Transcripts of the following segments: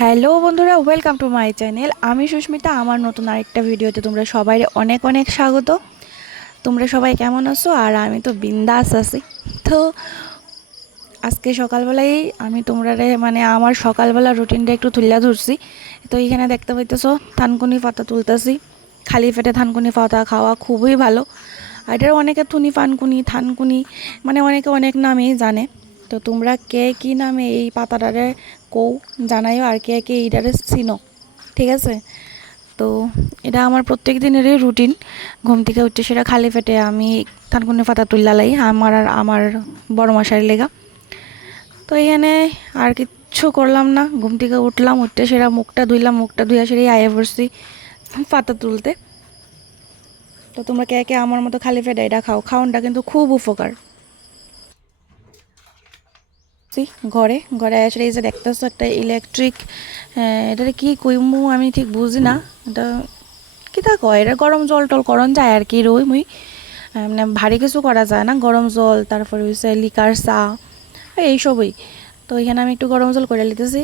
Hello বন্ধুরা, welcome to my channel. আমি সুস্মিতা। আমার নতুন আরেকটা ভিডিওতে তোমরা সবাই অনেক অনেক স্বাগত। তোমরা সবাই কেমন আছো? আর আমি তো বিন্দাস আছি। তো আজকে সকালবেলায় আমি তোমরা মানে আমার সকালবেলা রুটিনটা একটু তুলে ধরছি। তো এইখানে দেখতে পাইতেছো থানকুনি পাতা তুলতেছি। খালি পেটে থানকুনি পাতা খাওয়া খুবই ভালো। আর এটার অনেকে থুনি ফানকুনি থানকুনি মানে অনেকে অনেক নামেই জানে। তো তোমরা কে কী নামে এই পাতাটারে কৌ জানাইও, আর কে কে এইটারে চিনো, ঠিক আছে? তো এটা আমার প্রত্যেক দিনেরই রুটিন। ঘুম থেকে উঠতে সেটা খালি পেটে আমি থানকুনি পাতা তুললা লাই আমার আর আমার বড় মশাইয়ের লেগা। তো এখানে আর কিচ্ছু করলাম না, ঘুম থেকে উঠলাম, উঠতে সেরা মুখটা ধুইলাম, মুখটা ধুইয়া সেরে আয়ে পড়ছি পাতা তুলতে। তো তোমরা কে কে আমার মতো খালি পেটে এটা খাও? খাওনটা কিন্তু খুব উপকার। ঘরে ঘরে আসলে এই যে দেখতেছো একটা ইলেকট্রিক, এটা কি কইমু আমি ঠিক বুঝি না। এটা কি তা কয়, এটা গরম জল টল করন যায় আর কি। রই মুই মানে ভারী কিছু করা যায় না, গরম জল তারপরে হচ্ছে লিকার চা এইসবই। তো এখানে আমি একটু গরম জল করে নিতেছি,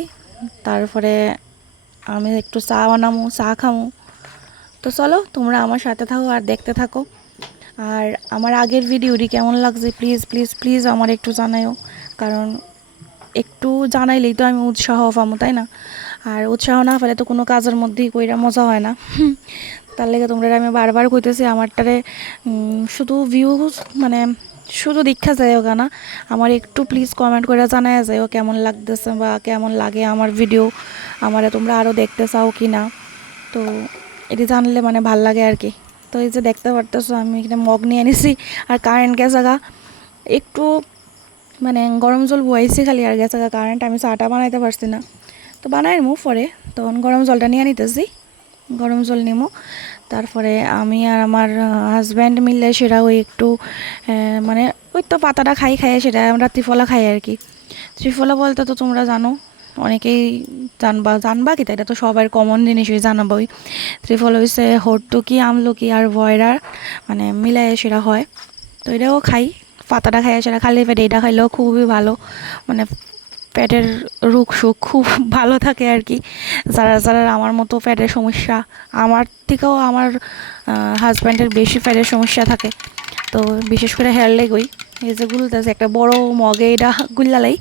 তারপরে আমি একটু চা বানামো, চা খামো। তো চলো তোমরা আমার সাথে থাকো আর দেখতে থাকো। আর আমার আগের ভিডিওটি কেমন লাগছে প্লিজ প্লিজ প্লিজ আমার একটু জানাও, কারণ একটু জানাইলেই তো আমি উৎসাহ পাবো, তাই না? আর উৎসাহ না পেলে তো কোনো কাজের মধ্যেই কইরা মজা হয় না। তার লেগে তোমরা আমি বারবার কইতেছি আমারটারে শুধু ভিউজ মানে শুধু দীক্ষা যায়ও না, আমার একটু প্লিজ কমেন্ট করে জানায় যায়ও কেমন লাগতেছে বা কেমন লাগে আমার ভিডিও, আমারে তোমরা আরও দেখতে চাও কি না। তো এটি জানলে মানে ভাল লাগে আর কি। তো এই যে দেখতে পারতেছো আমি এখানে মগ নিয়ে নিছি, আর কারেন্ট গেছে গা। একটু মানে গরম জল বয়াইছি খালি, আর গেছে গা কারেন্ট। আমি চাটা বানাইতে পারছি না, তো বানাই মো পরে। তখন গরম জলটা নিয়ে নিতেছি, গরম জল নিমো। তারপরে আমি আর আমার হাজব্যান্ড মিললে সেটা ওই একটু মানে ওই তো পাতাটা খাই সেটা আমরা ত্রিফলা খাই আর কি। ত্রিফলা বলতে তো তোমরা জানো, অনেকেই জানবা জানবা কি, এটা তো সবার কমন জিনিসই জানাবোই। ত্রিফলা হচ্ছে হর্তুকি আমলকি আর ভয়রার মানে মিলাই সেটা হয়। তো এটাও খাই, পাতাটা খাই সেটা খালি পেটে এটা খাইলেও খুবই ভালো, মানে পেটের রোগ সুখ খুব ভালো থাকে আর কি। যারা যারা আমার মতো পেটের সমস্যা, আমার থেকেও আমার হাজব্যান্ডের বেশি পেটের সমস্যা থাকে, তো বিশেষ করে হেয়ার লেগই এই যে গুলতেছে একটা বড় মগে এটা গুল্লালাই,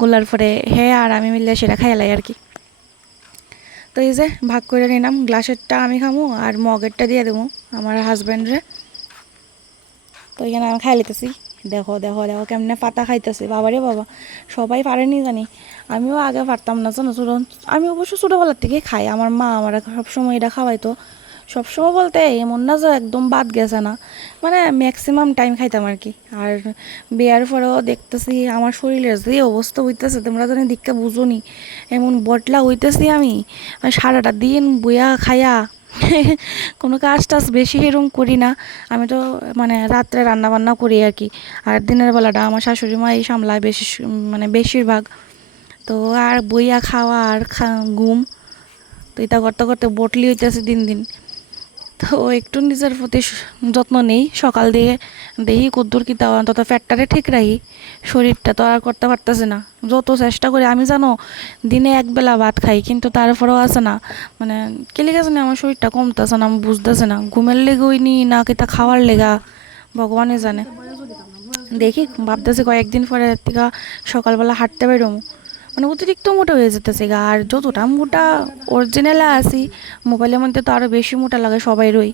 গুলার পরে হ্যাঁ আর আমি মিললে সেটা খাইলাই আর কি। তো এই যে ভাগ করে নিলাম, গ্লাসেরটা আমি খামো আর মগেরটা দিয়ে দেবো আমার হাজব্যান্ডরে। তো এখানে আমি খাই লিতেছি। দেখো দেখো দেখো কেমনে পাতা খাইতেছে, বাবারে বাবা, সবাই পারেনি জানি, আমিও আগে পারতাম না জানো। ছোটো আমি অবশ্য ছোটোবেলার থেকে খাই, আমার মা আমার সবসময় এটা খাওয়াইতো। সবসময় বলতে এমন না যে একদম বাদ গেছে না, মানে ম্যাক্সিমাম টাইম খাইতাম আর কি। আর বিয়ার পরেও দেখতেছি আমার শরীরের যে অবস্থা হইতেছে তোমরা জানি দীক্ষা বুঝোনি, এমন বটলা হইতেছি আমি, মানে সারাটা দিন বইয়া খাইয়া কোনো কাজ টাজ বেশি এরকম করি না। আমি তো মানে রাত্রে রান্না বান্না করি আর কি, আর দিনের বেলাটা আমার শাশুড়ি মাই সামলায় বেশি, মানে বেশিরভাগ। তো আর বইয়া খাওয়া আর ঘুম, তো এটা করতে করতে বটলি হইতেছে দিন দিন। তো একটু নিজের প্রতি যত্ন নেই, সকাল দিয়ে দেখি কদ্দুর কি তাও অন্তত ফ্যাটটারে ঠিক রাখি। শরীরটা তো আর করতে পারতেছে না, যত চেষ্টা করি। আমি জানো দিনে একবেলা ভাত খাই, কিন্তু তারপরেও আছে না, মানে কে লেগেছে না আমার শরীরটা কমতেছে না, আমি বুঝতেছে না ঘুমের লেগেই নি না কি তা খাওয়ার লেগা ভগবানে জানে। দেখি ভাবতেছি কয়েকদিন পরে থেকে সকালবেলা হাঁটতে বেরোবো, মানে অতিরিক্ত মোটা হয়ে যেতেছে গা। আর যতটা মোটা অরিজিনালে আসি মোবাইলের মধ্যে তো আরও বেশি মোটা লাগে সবাই রই,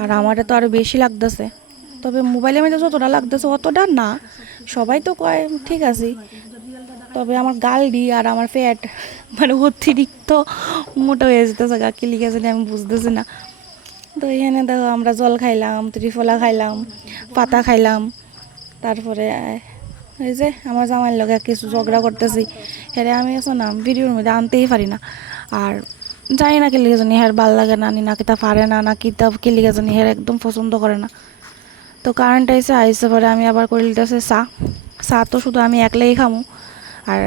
আর আমারে তো আরও বেশি লাগতেছে। তবে মোবাইলের মধ্যে যতটা লাগতেছে অতটা না, সবাই তো কয় ঠিক আছে। তবে আমার গাল ডি আর আমার ফ্যাট মানে অতিরিক্ত মোটা হয়ে যেতেছে গা, কি লিখেছে আমি বুঝতেছি না। তো এখানে দেখো আমরা জল খাইলাম, ত্রিফলা খাইলাম, পাতা খাইলাম, তারপরে এই যে আমার জামাইয়ের লগে কিছু ঝগড়া করতেছি, হেরে আমি আছো না ভিডিওর মধ্যে আনতেই পারি না। আর জানি না কি লিখে জানি হের ভাল লাগে না, না কিতা পারে না, না কিতা কি লিখে জানি হের একদম পছন্দ করে না। তো কারেন্ট আইসে পরে আমি আবার করে লিতেছে চা। চা তো শুধু আমি একলাই খামো, আর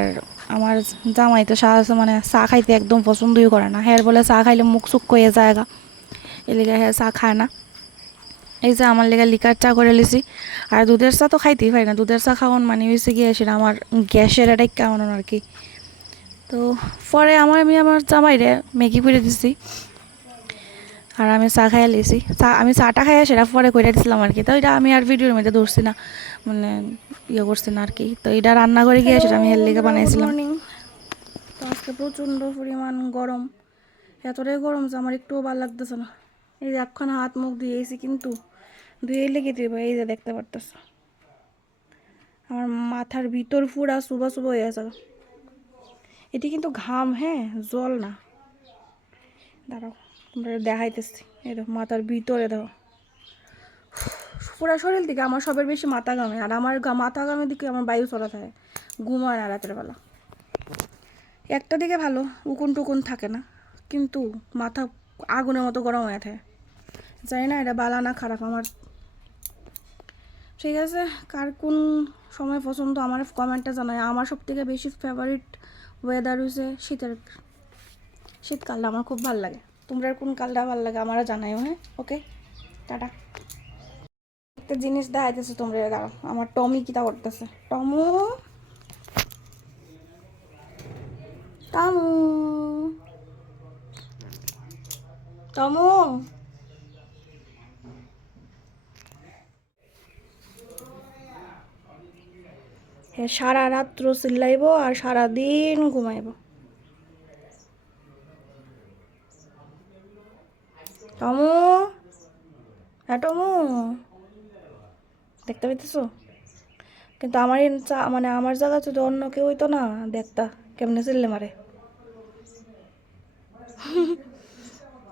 আমার জামাই তো চা মানে চা খাইতে একদম পছন্দই করে না, হের বলে চা খাইলে মুখ চুক কয়ে জায়গা, এ লিগে হ্যাঁ চা খায় না। এই যে আমার লেগে লিকার চা করে লিছি। আর দুধের চা তো খাইতেই পারি না, দুধের চা খাওয়ান মানে হয়েছে গিয়ে সেটা আমার গ্যাসের এটাই কেমন আর কি। তো পরে আমি আমার জামাইরে ম্যাগি করে দিছি, আর আমি চা খাইয়া লিয়েছি। আমি চাটা খাইয়া সেটা পরে করে দিছিলাম আর কি। তো এটা আমি আর ভিডিওর মধ্যে ধরছি না, মানে ইয়ে করছি না আর কি। তো এটা রান্না করে গিয়ে সেটা আমি হেলদিকে বানাইছিলাম। তো আজকে প্রচণ্ড পরিমাণ গরম, এতটাই গরম যে আমার একটুও ভালো লাগতেছে না। এই যে এখন হাত মুখ ধুয়েছি, কিন্তু ধুয়ে লেগে দিব। এই যে দেখতে পারতেছ আমার মাথার ভিতর পুরা সুবা সুবা হয়ে আছে। এটি কিন্তু ঘাম, হ্যাঁ, জল না। দাঁড়াও তোমরা দেখাইতেছি। এই দেখো মাথার ভিতরে দেখো পুরা শরীর দিকে আমার সবের বেশি মাথা ঘামে, আর আমার মাথা ঘামের দিকে আমার বায়ু চলা থাকে, ঘুমায় না রাতের বেলা। একটা দিকে ভালো, উকুন টুকুন থাকে না, কিন্তু মাথা আগুনের মতো গরম হয়ে থাকে। জানি না এটা বালা না খারাপ আমার। ঠিক আছে, কার কোন সময় পছন্দ আমার কমেন্টে জানায়। আমার সব থেকে বেশি ফেভারিট ওয়েদার হচ্ছে শীতকালটা আমার খুব ভালো লাগে। তোমরা কোন কালটা ভালো লাগে আমারও জানাইও। হ্যাঁ, ওকে, টাটা। একটা জিনিস দেখাইতেছে তোমরা, দাঁড়াও। আমার টমি কিতা করতেছে। টমু, টমু, টমু। হ্যাঁ, সারা রাত্র চিল্লাইব আর সারা দিন ঘুমাইব। টমু, হ্যাঁ টমু, দেখতে পাইতেছো? কিন্তু আমার মানে আমার জায়গা যদি অন্য কেউ হইতো না, দেখতা কেমনে চিল্লে মারে।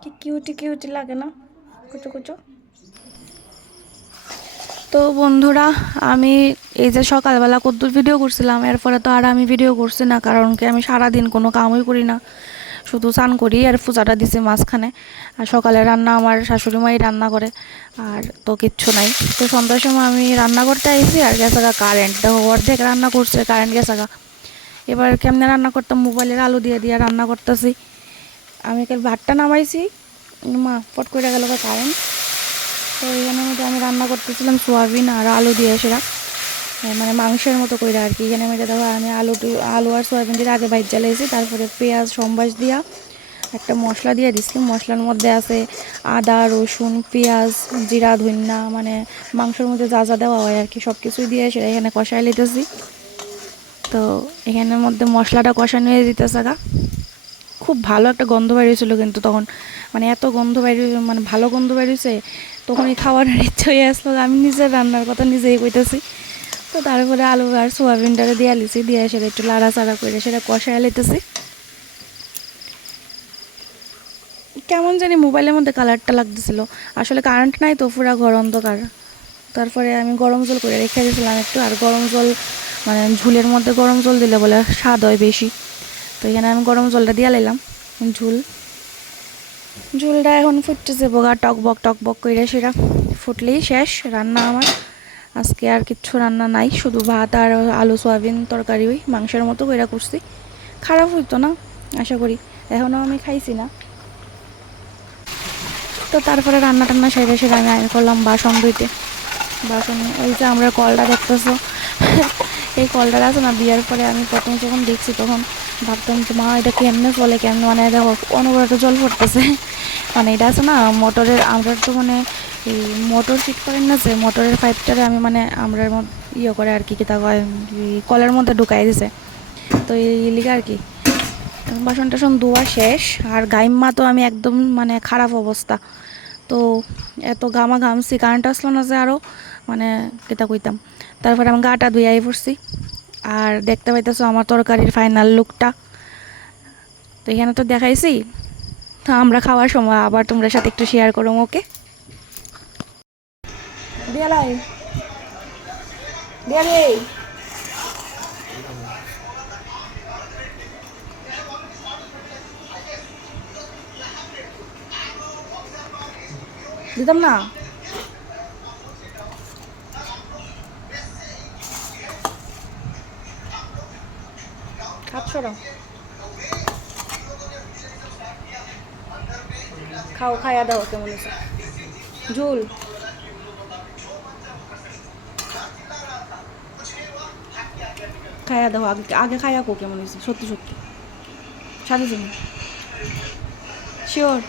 কি কিউটি কিউটি লাগে না, কুচো কুচো। তো বন্ধুরা, আমি এই যে সকালবেলা কদ্দুর ভিডিও করছিলাম, এরপরে তো আর আমি ভিডিও করছি না, কারণ কি আমি সারাদিন কোনো কামই করি না, শুধু স্নান করি আর পূজাটা দিছি মাঝখানে। আর সকালে রান্না আমার শাশুড়ি মাই রান্না করে, আর তো কিচ্ছু নাই। তো সন্ধ্যার সময় আমি রান্না করতে আইছি, আর গেছে গা কারেন্ট। দেখো অর্ধেক রান্না করছে, কারেন্ট গেছে গা। এবার কেমনে রান্না করতাম, মোবাইলের আলু দিয়ে দিয়ে রান্না করতেছি। আমি কাল ভাতটা নামাইছি, মা ফট করে গেল কারেন্ট। তো এখানের মধ্যে আমি রান্না করতেছিলাম সোয়াবিন আর আলু দিয়ে, সেটা মানে মাংসের মতো করে আর কি। এখানে মধ্যে দেখো আমি আলু আর সোয়াবিন দিয়ে আগে বাইর জ্বালিয়েছি, তারপরে পেঁয়াজ সম্বাস দিয়া একটা মশলা দিয়ে দিচ্ছি। মশলার মধ্যে আছে আদা, রসুন, পেঁয়াজ, জিরা, ধনিয়া, মানে মাংসের মধ্যে যা যা দেওয়া হয় আর কি, সব কিছুই দিয়ে সেটা এখানে কষাই লিতেছি। তো এখানের মধ্যে মশলাটা কষানো হয়ে দিতেছে গা। খুব ভালো একটা গন্ধ বেরিয়েছিল কিন্তু তখন, মানে এত গন্ধ বেরিয়ে, মানে ভালো গন্ধ বেরিয়েছে, তখনই খাওয়ার ইচ্ছে হয়ে আসলো। আমি নিজের রান্নার কথা নিজেই কইতেছি। তো তারপরে আলু আর সোয়াবিনটাকে দিয়ে লিছি, দিয়ে সেটা একটু লাড়াচাড়া করে সেটা কষায় লিতেছি। কেমন জানি মোবাইলের মধ্যে কালারটা লাগতেছিল, আসলে কারেন্ট নাই তো, পুরা ঘর অন্ধকার। তারপরে আমি গরম জল করে রেখে দিয়েছিলাম একটু, আর গরম জল মানে ঝুলের মধ্যে গরম জল দিলে বলে স্বাদ হয় বেশি। তো এখানে আমি গরম জলটা দিয়ে নিলাম। ঝুলটা এখন ফুটতেছে বোগা, টকবক টকবক করে, সেটা ফুটলেই শেষ রান্না আমার। আজকে আর কিচ্ছু রান্না নাই, শুধু ভাত আর আলু সোয়াবিন তরকারি, ওই মাংসের মতো কইরা করছি। খারাপ হইতো না আশা করি, এখনও আমি খাইছি না। তো তারপরে রান্না টান্না সেরে সেরে আমি করলাম বাসন ধুইতে। বাসন, ওই যে আমরা কলটা দেখতেছো, এই কলটা আছে না, বিয়ার পরে আমি প্রথম যখন দেখছি তখন ভাবতাম যে মা এটা কেমনে চলে, কেমনে, মানে দেখো অনবরত জল পড়তেছে। মানে এটা আছে না মোটরের, আমরা তো মানে এই মোটর ফিট করেন না, যে মোটরের পাইপটারে আমি মানে আমরা ইয়ে করে আর কি, তা কয় কলের মধ্যে ঢুকাই দিছে। তো এই লিগে আর কি বাসন টাসন ধোয়া শেষ। আর গাইম্মা তো আমি একদম মানে খারাপ অবস্থা। তো এত ঘামা ঘামছি, কারেন্ট আসলো না যে আরও, মানে কেতা কইতাম। তারপরে আমি গাটা ধুইয়াই পড়ছি। আর দেখতে পাইতেছো আমার তরকারির ফাইনাল লুকটা। তো এখানে তো দেখাইছি, তো আমরা খাওয়ার সময় আবার তোমরা সাথে একটু শেয়ার করো। ওকে, দিয়ালাই দিয়ালে দিতাম না। হাত সরাও, খাও, খাইয়া দাও কেমন হয়েছে ঝুল। খাইয়া দাও, আগে আগে খাইয়া কো কেমন হয়েছে সত্যি সত্যি। সাদা চিনি শিওর